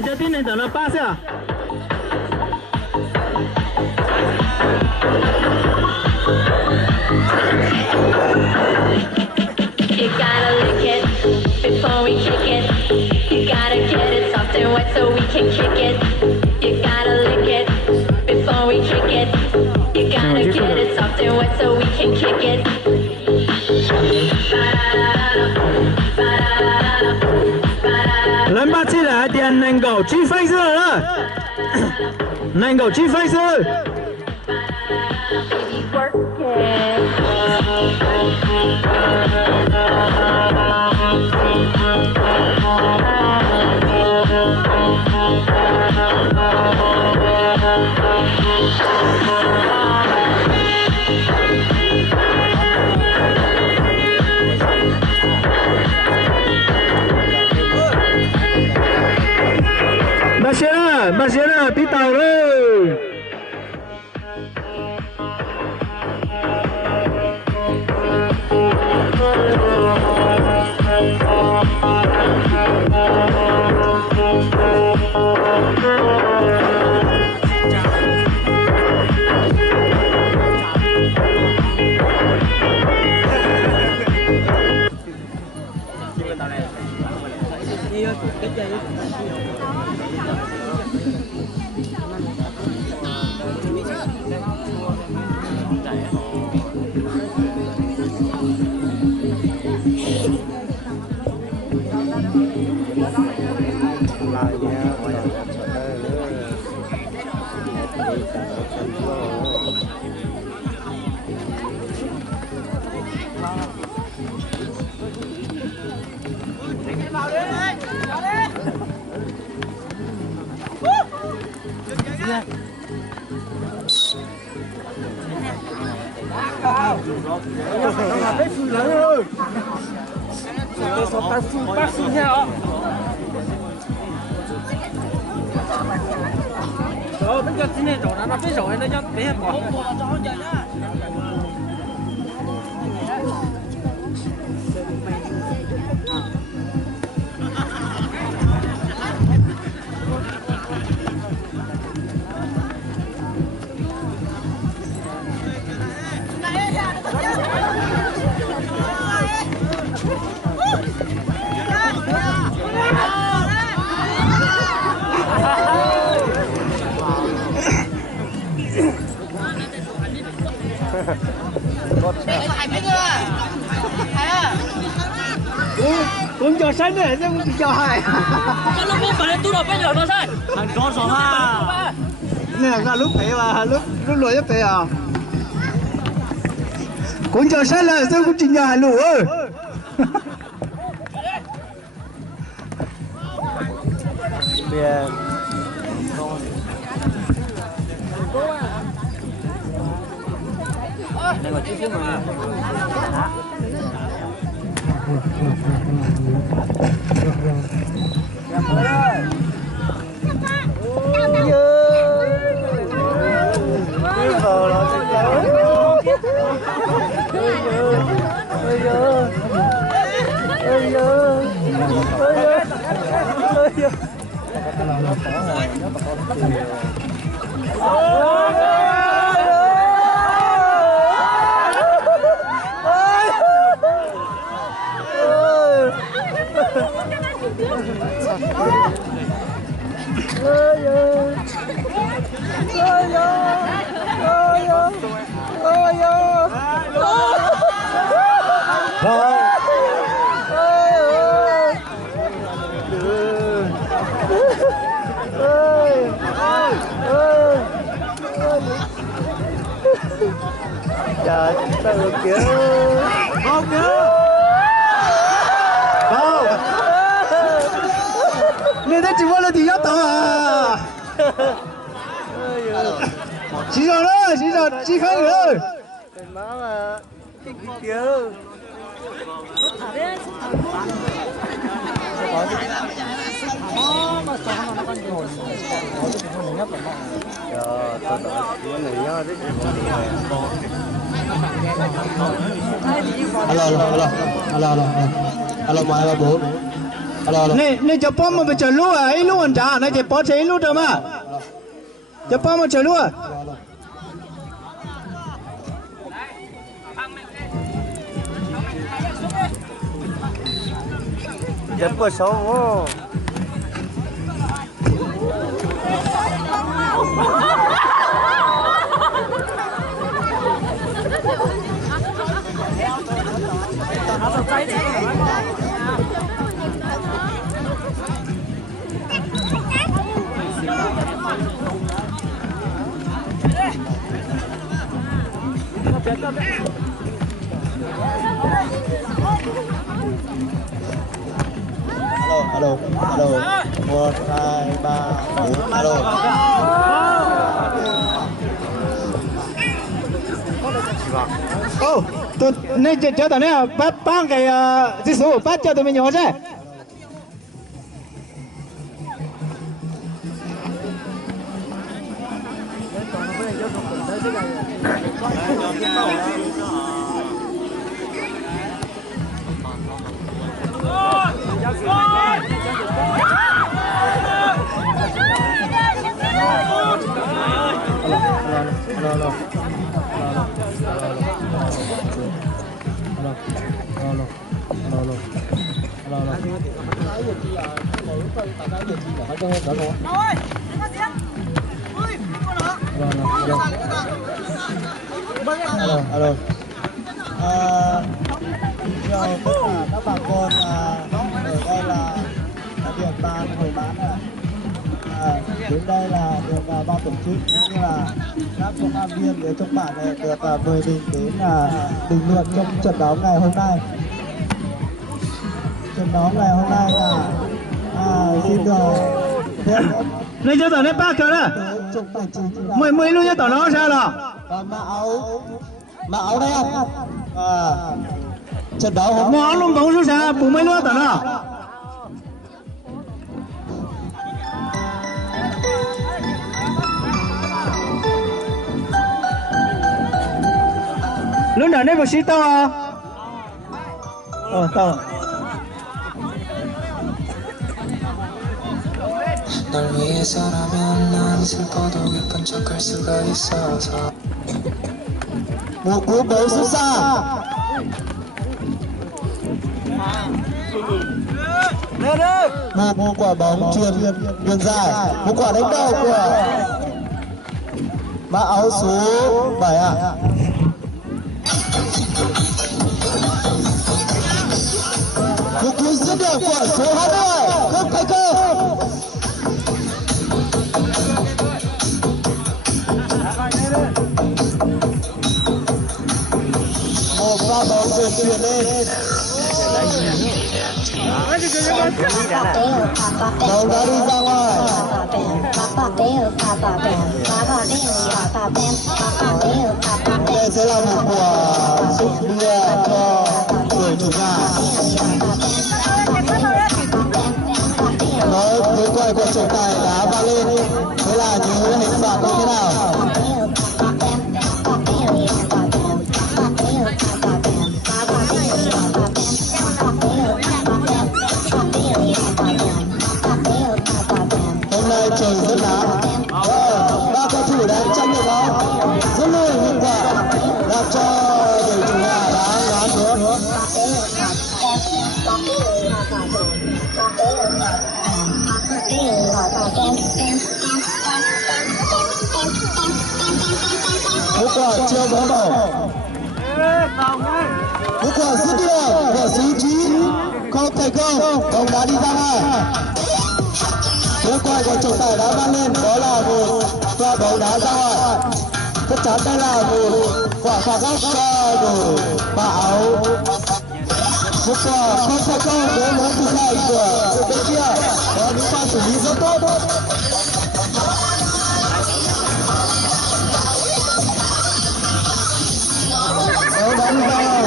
来就定点等了8下。You gotta lick it before we kick it. You gotta get it soft and wet so we can kick it. You gotta lick it before we kick it. You gotta get it soft and wet so we can kick it. 人把起来点能够去飞色了，能够去飞色。 Baby, work it. 马歇了，跌倒了。 bây giờ今天早上那最少还能让别人跑。Cũng cho sánh này chứ cũng cho hai. Cái lúc bố phải tôi đọc bây giờ nó sai. Thằng con sổ ha. Nè là lúc phải mà lúc lùi giúp phải à. Cũng cho sánh là chứ cũng chỉ nhà hai lũ ơi. Tiền. Đây là chút xíu mà. Trời, ta được kìa. Không kìa. Không. Người ta chỉ muốn là thì nhất tao à. Chỉ rồi đó, chỉ khai rồi. Má mà, kìa. Alo, mời ba bố. 那就帮我们走路啊，一路很长，那就保持一路走嘛，就帮我们走路。也不少哦。Alo, 1, 2, 3, 4, alo. Tôi nên cho tao này bắt băng cái chỉ số bắt cho tụi mình nhỏ chứ. Alo. Chào tất cả các bà con ở đây là địa bàn Hội Bán đến đây là được ban tổ chức cũng như là các công an viên ở trong bản này được mời mình đến bình luận trong trận đấu ngày hôm nay. Trận đấu ngày hôm nay là xin phép lấy cho tao này ba cờ đó mười luôn cho tao nó sao rồi mà áo đây không trận đấu hôm nay luôn bóng số sao bù mấy luôn tao nó lúc nào đấy có xí to à to 널 위해서라면 난 슬퍼도 예쁜 척할 수가 있어서 một cú bóng xuất xa một quả bóng chuyền đường dài một quả đánh đầu của mã áo số 7 một cú dứt điểm của số 20 Khương Thái Cơ. Một pha bóng được chuyền lên. Bóng đã đi ra ngoài. Đây sẽ là một quả sút bia cho người chủ nhà. Nói với quay của trọng tài đá va lên thế là những hình phạt như thế nào? Hôm nay trời rất nắng, ba cầu thủ đã tranh được bóng, rất lùi hiệu quả, làm cho đội chủ nhà đá ngán xuống. Một quả chiêu bóng đầu, một quả dứt điểm của số 9 không thành công, bóng đá đi ra ngoài. Một quả của trọng tài đá vang lên, đó là một quả bóng đá ra ngoài. Chắc chắn đây là một quả phạt góc cho đội mã áo. Một quả không thành công với một thủ thành của đội bên kia, đó những pha xử lý rất tốt. Bóng đá đi ra ngoài.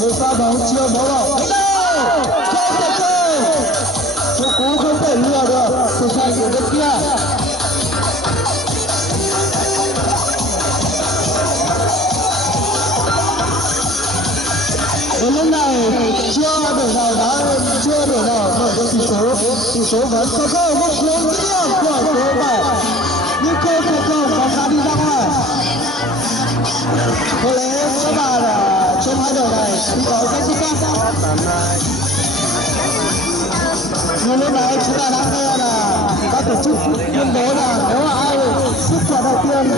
Một pha bóng chưa bóng lỏng không thể chơi, một cú không thể lừa được thủ thành của bên kia. Đến lúc này chưa đội nào mở được tỷ số vẫn có cơ một cuốn dứt điểm của số 7 nhưng không thành công, bóng đá đi ra ngoài. Có lẽ các bạn trong hai đội này thì có cách xuất sắc. Nhưng lúc này chúng ta đã nghe là các tổ chức tuyên bố là nếu ai sức khỏe đầu tiên